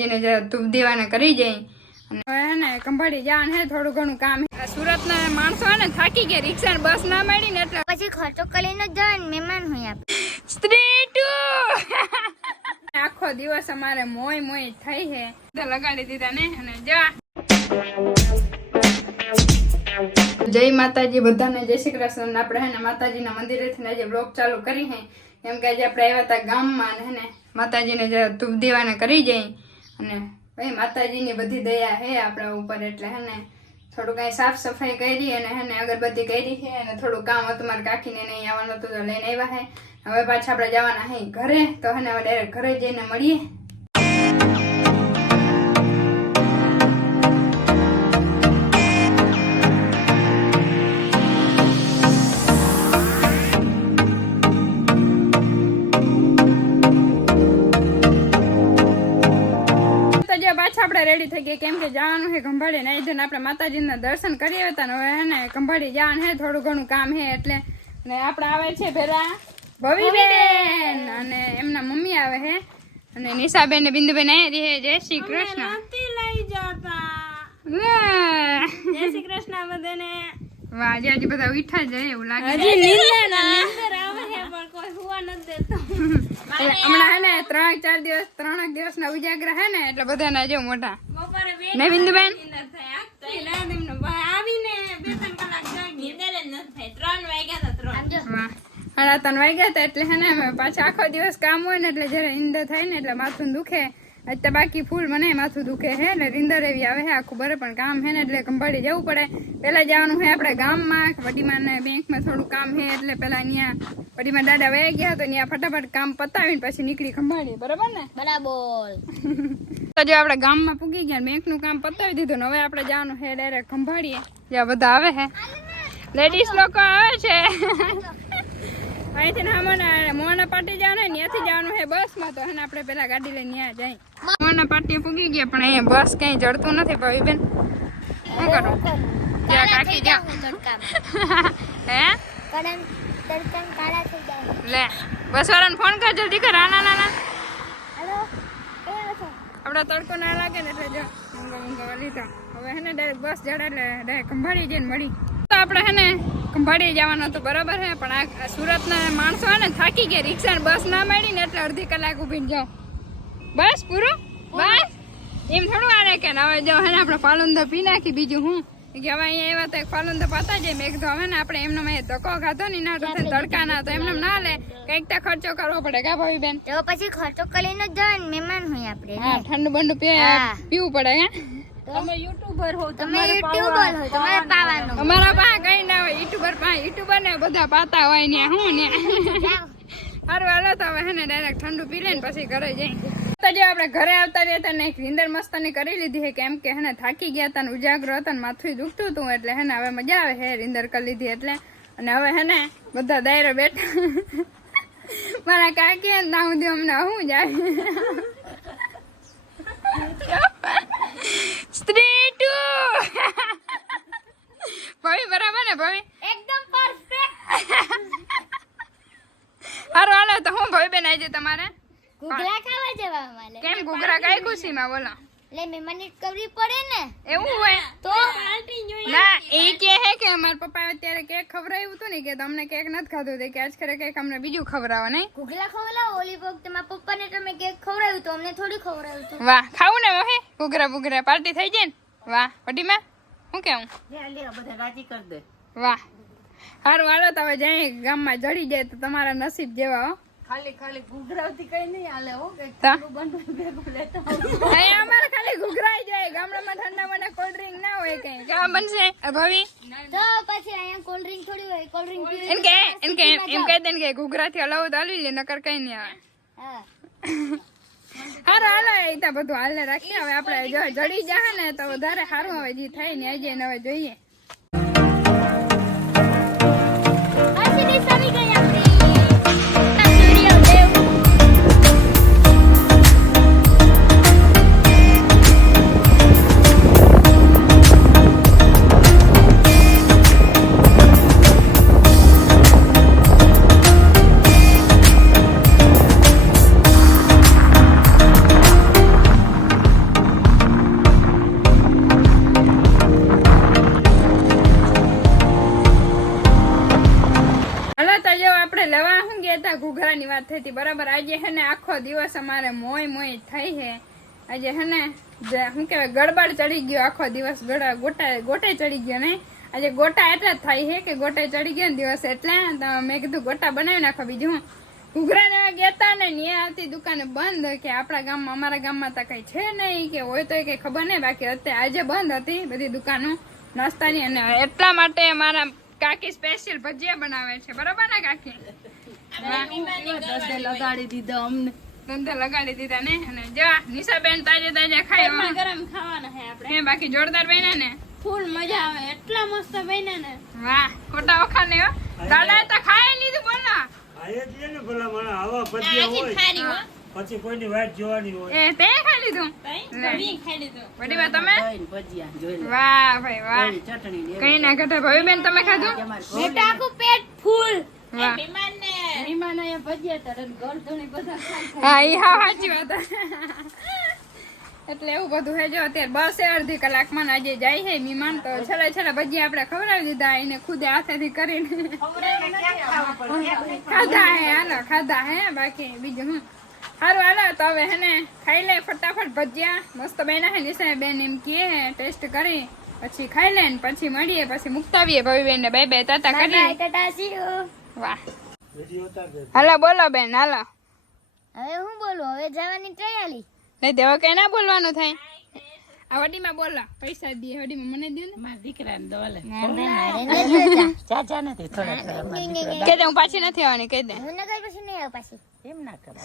ધૂપ દીવાને કરી જાય અને ને કંભાળી જવાનું હે થોડું ઘણું કામ હે સુરત ના માણસો હે ને થાકી ગયા રિક્ષા ને બસ ના મળી ને એટલે પછી ખર્ચો કરીને જ જવાનું મહેમાન હોય આપણે સ્ત્રી ટુ આખો દિવસ અમારે મોય મોય થઈ હે લગાડી દીધા ને અને જા જય માતાજી બધાને જય શ્રી કૃષ્ણ આપણે હે ને માતાજીના મંદિરેથી આજે બ્લોગ ચાલુ કરી હે એમ કે આજે આપણે આવ્યા હતા ગામમાં હે ને માતાજીને ધૂપ દીવાને કરી જઈ અને ભાઈ માતાજીની બધી દયા હે આપણા ઉપર એટલે હે ને થોડું કઈ સાફ સફાઈ કરી અને હે ને અગરબત્તી કરી છે અને થોડું કામ હતું મારા કાકીને નહીં આવવાનું હતું તો લઈને આવ્યા હે હવે પાછા આપણે જવાના હે ઘરે તો હે ને હવે ડાયરેક્ટ ઘરે જઈને મળીએ આપણે રેડી થઈ ગયા કેમ કે જવાનું હે ખંભાળી ને જઈને આપણે માતાજીના દર્શન કરી આવ્યા ને હવે હે ને ખંભાળી જવાનું હે થોડું ઘણું કામ હે એટલે ને આપણે આવે છે ભેરા ભવીબેન અને એમના મમ્મી આવે હે અને નિશાબેન ને બિંદુબેન આવી રહે જય શ્રી કૃષ્ણ લઈ જતા જય શ્રી કૃષ્ણ બધાને વાહ આજે બધા ઉઠા જાય એવું લાગે હજી નીંદર આવે છે પણ કોઈ હુવા નથી દેતો હમણાં હે ને 3-4 દિવસ ના ઉજાગરા હે ને એટલે બધા ના જો મોટા ને બિંદુબેન આવીને 2-3 કલાક જાગી નીંદર જ નથી થાય 3 વાગ્યા હતા 3 વાગ્યા હતા એટલે હે ને પાછા આખો દિવસ કામ હોય ને એટલે જયારે નીંદર થાય ને એટલે માથું દુખે અત્યારે બાકી ફૂલ મને માથું દુખે હે એટલે નીંદર એવી આવે હે આખું બરે પણ કામ હે ને એટલે કંભાળી જવું પડે પેલા જવાનું હે આપણે ગામમાં વડીમાં ને બેંકમાં થોડું કામ હે એટલે પેલા અહીંયા વડીમાં દાદા વહી ગયા તો ત્યાં ફટાફટ કામ પતાવીને પછી નીકળી કંભાળી બરાબર ને બરાબર તો જો આપણે ગામમાં પૂગી ગયા બેંકનું કામ પતાવી દીધું ને હવે આપણે જવાનું હે ડાયરેક્ટ કંભાળીએ જ્યાં બધા આવે હે લેડીઝ લોકો આવે છે અહીંથી મોના પાટી જવાનું ને ત્યાંથી જવાનું હે બસમાં તો હે આપણે પેલા ગાડી લઈને ત્યાં જાય મોના પાટીએ પૂગી ગયા પણ અહીંયા બસ કઈ જડતું નથી ભાઈબેન શું કરું ત્યાં કાકી જાવ હે લે બસ વાળાને ફોન કર જલ્દી કર આના નાના આપડા તડકો ના લાગે ને એટલે જો ઊંઘા લીધા હવે હે ને ડાયરેક્ટ બસ જડે એટલે ડાયરેક્ટ ખંભાળી જઈને મળી તો આપણે હે ને ખંભાળી જવાનું હતું બરાબર હે પણ આ સુરતના માણસો હે ને થાકી ગયા રિક્ષા ને બસ ના મળી ને એટલે અડધી કલાક ઉભીને જાઓ બસ પૂરું બસ એમ થોડું આને કે હવે જો હે ને આપણે ફાલુંદા પી નાખી બીજું હું કે હવે અહીંયા એવા તો એક ફાલુંદા પાતા જાય મેં કીધું હવે ને આપણે એમને મેં ધક્કો ખાધો ને ના તડકા ના તો એમને ના લે કઈક તો ખર્ચો કરવો પડે કા ભાઈ બેન તો પછી ખર્ચો કરીને જ જવાનું મહેમાન હોય આપણે હા ઠંડુ બંડુ પીવું પડે હે તમે યુટ્યુબર હો તમારે પાવાનું અમારા પા કઈ ના હોય યુટ્યુબર ને બધા પાતા હોય ને હું ને સારું હાલો તો હવે હે ને ડાયરેક્ટ ઠંડુ પી લે ને પછી ઘરે જઈ તો જો આપણે ઘરે આવતા રહ્યા ને નીંદર મસ્તાની કરી લીધી છે કેમ કે હે ને થાકી ગયા હતા ને ઉજાગરો હતા ને માથું દુખતું હતું એટલે હે ને હવે મજા આવે હે નીંદર કરી લીધી એટલે અને હવે હે ને બધા દાયરો બેઠા મારા કાકી ના સુધી અમને હું જાય સ્ત્રી ટુ ભાઈ બરાબર ને ભાઈ એકદમ પરફેક્ટ હારું હાલો તો હું ભાઈ બેન આવી તમારે ઘૂઘરા ખાવા જવા માલે કેમ ઘૂઘરા કઈ ખુશીમાં બોલો લે મહેમાનની કરવી પડે ને એવું હોય તો ના એ કે હે કે મારા પપ્પા અત્યારે કેક ખવડાવ્યું હતું ને કે તમને કેક નથી ખાધું કે આજ ખરે કેક અમને બીજું ખવડાવવા નહીં ઘૂઘરા ખવડાવો ઓલી વખતે મારા પપ્પાને તમે કેક ખવડાવ્યું તો અમને થોડી ખવડાવ્યું હતું વાહ ખાવું ને હે ઘૂઘરા પાર્ટી થઈ જાય ને વાહ વડીમાં હું કેવું બધા રાજી કરી દે વાહ સારું હાલો તો હવે જાય ગામમાં જડી જાય તો તમારા નસીબ જેવા હો ખાલી ઘૂઘરાથી કઈ નહીં હાલે હો કે અહીંયા અમારે ખાલી ઘૂઘરાઈ જાય ગામડામાં ઠંડા મને કોલ્ડ ડ્રિંક ના હોય કઈ કેવા બનશે ભાવી તો પછી અહીંયા કોલ્ડ ડ્રિંક થોડી હોય કોલ્ડ ડ્રિંક એમ કહી દે કે ઘૂઘરાથી હલાવું તો હલવી લે નકર કઈ નહીં આવે હારું હાલો એ તો બધું હાલે રાખીએ હવે આપણે જો જડી જાય ને તો વધારે સારું હવે જે થાય ને આજે હવે જોઈએ વાત થઈ હતી બરાબર. આજે હે ને આખો દિવસ અમારે મોય થઈ છે. આજે હે ને શું કહેવાય ગડબડ ચડી ગયો આખો દિવસ, ગોટે ચડી ગયો નહીં. આજે ગોટા એટલે જ થાય છે કે ગોટે ચડી ગયો ને દિવસ એટલે તો મેં કીધું ગોટા બનાવી નાખો. બીજું હું ઘૂઘરા ને ગયા હતા ને ત્યાં હતી દુકાને બંધ, કે આપણા ગામમાં અમારા ગામમાં તો કઈ છે નહીં, કે હોય તો કઈ ખબર નહીં. બાકી અત્યારે આજે બંધ હતી બધી દુકાનો નાસ્તાની, અને એટલા માટે મારા કાકી સ્પેશિયલ ભજીયા બનાવે છે બરાબર ને કાકી? લગાડી દીધા અમને, ધંધા લગાડી દીધા ને. અને જા નિશાબેન તાજે ખાય ગરમ ખાવાના હે આપણે. હે બાકી જોરદાર બન્યા ને, ફૂલ મજા આવે, એટલા મસ્ત બન્યા ને. વાહ ખોટા વખા ને દાદા તો ખાઈ લીધું બોલા. આયે જ ને ભલા માણા આવા ભજીયા આજે હોય ખારી હો. પછી કોઈની વાટ જોવાની હોય. એ તે ખાઈ લીધું? તઈ મી ખાઈ લીધું. વડી વાત તમે? દહીં, ભજીયા જોઈ લે, વાહ ભાઈ વાહ. દહીં, ચટણી ને કઈ ના ઘટે ભાઈ બેન તમે ખાધું? બેટા આખું પેટ ફૂલ. વાહ. વિમાનને મહેમાનો એ ભજીયા તરે ગળધણી બધા ખાય. હા ઈ હા સાચી વાત. એટલે એવું બધું હે. જો અત્યારે બસ અડધી કલાકમાં ને આજે જાય છે મહેમાન, તો છેલ્લા ભજીયા આપણે ખવડાવી દીધા એને ખુદે હાથેથી કરીને. ખાધા હે હાલો ખાધા હે, બાકી બીજું હું સારું હાલો. તો હવે હે ને ખાઈ લે ફટાફટ ભજીયા, મસ્ત બન્યા હે. નિશા બેન એમ કહે ટેસ્ટ કરી પછી ખાઈ લે ને પછી મળીએ, પછી મુક્તાવીએ ભાઈ બેન ને. બાય બાય તાતા કરીએ. વાહ વિડીયો ઉતાર દે. હાલો બોલો બેન હાલો. હવે હું બોલું, હવે જવાની તૈયારી. નહીં તેવા કઈ ના બોલવાનું થાય. આ વડીમાં બોલો, પૈસા દે વડીમાં મને દે ને. મારા દીકરાને દોલે મારે નથી જોતા. ચાચા નથી, થોડા થોડા મારા દીકરા. કહી દે હું પાછી નથી આવવાની, કહી દે. હું નગર પછી નહીં આવું પાછી. એમ ના કરે.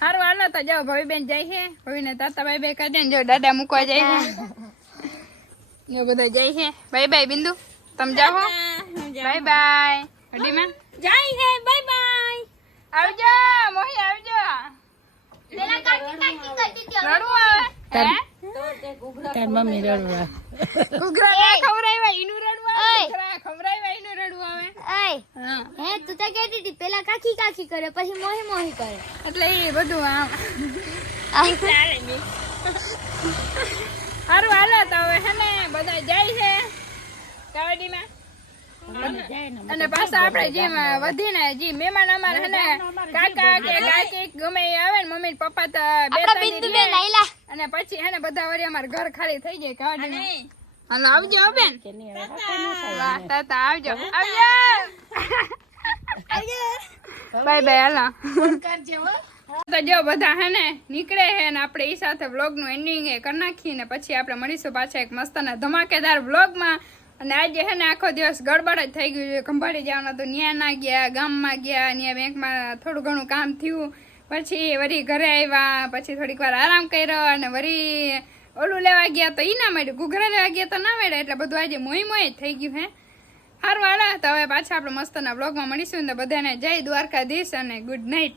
સારું હાલો તો જાઓ ભાઈ બેન જાય છે. ભાઈ ને તાતા બાય બાય કહી દે ને. જો દાદા મૂકવા જાય છે ને બધા જાય છે. બાય બાય બિંદુ તમે જાઓ. બાય બાય વડીમાં જાય હે. Bye bye. આવજો મોહી આવજો. પેલા કાકી કાકી કરતી હતી, હવે રડવું આવે હે? તાર મમ્મી રડવા. ઘૂઘરા ના ખવડાવ્યા ઈનું રડવું આવે. ઓય. ઘૂઘરા ખવડાવ્યા ઈનું રડવું આવે. ઓય હા હે તું તો કહેતી હતી પેલા કાકી કાકી કરે પછી મોહી મોહી કરે. એટલે એ બધું આમ ચાલે મી. સારું હાલો તો હવે હે ને બધા જાય છે કાવડીમાં. જાય ને અને પાછા આપણે જેમ વધીને જે મહેમાન અમારે હે ને કાકા કે કાકી ગમે એ આવે ને મમ્મી ને પપ્પા તો બે ત્રણ દી રહે. લાઈલા અને પછી હે ને બધા વળી અમારે ઘર ખાલી થઈ જાય કાવડીમાં. નહીં. હાલો આવજો હો બેન. કે નહીં હવે રાતે ન થાય. વાહ તાતા આવજો બાય બાય હાલો. કરજે હો. તો જો બધા હે ને નીકળે હે ને આપણે ઈ સાથે વ્લોગ નું એન્ડિંગ એ કરી નાખી ને પછી આપણે મળીશું પાછા એક મસ્તના ધમાકેદાર વ્લોગમાં. અને આજે હે ને આખો દિવસ ગડબડ જ થઈ ગયું છે. ખંભાળી જવાનું હતું, ન્યા ના ગયા, ગામમાં ગયા, ન્યા બેંકમાં થોડું ઘણું કામ થયું, પછી વળી ઘરે આવ્યા, પછી થોડીક વાર આરામ કર્યો અને વળી ઓલું લેવા ગયા તો ઈ ના મળ્યું, ઘૂઘરા લેવા ગયા તો ના મળ્યા. એટલે બધું આજે મોય જ થઈ ગયું હે. સારું હાલો તો હવે પાછા આપણે મસ્તના વ્લોગમાં મળીશું ને બધાને જય દ્વારકાધીશ અને ગુડ નાઇટ.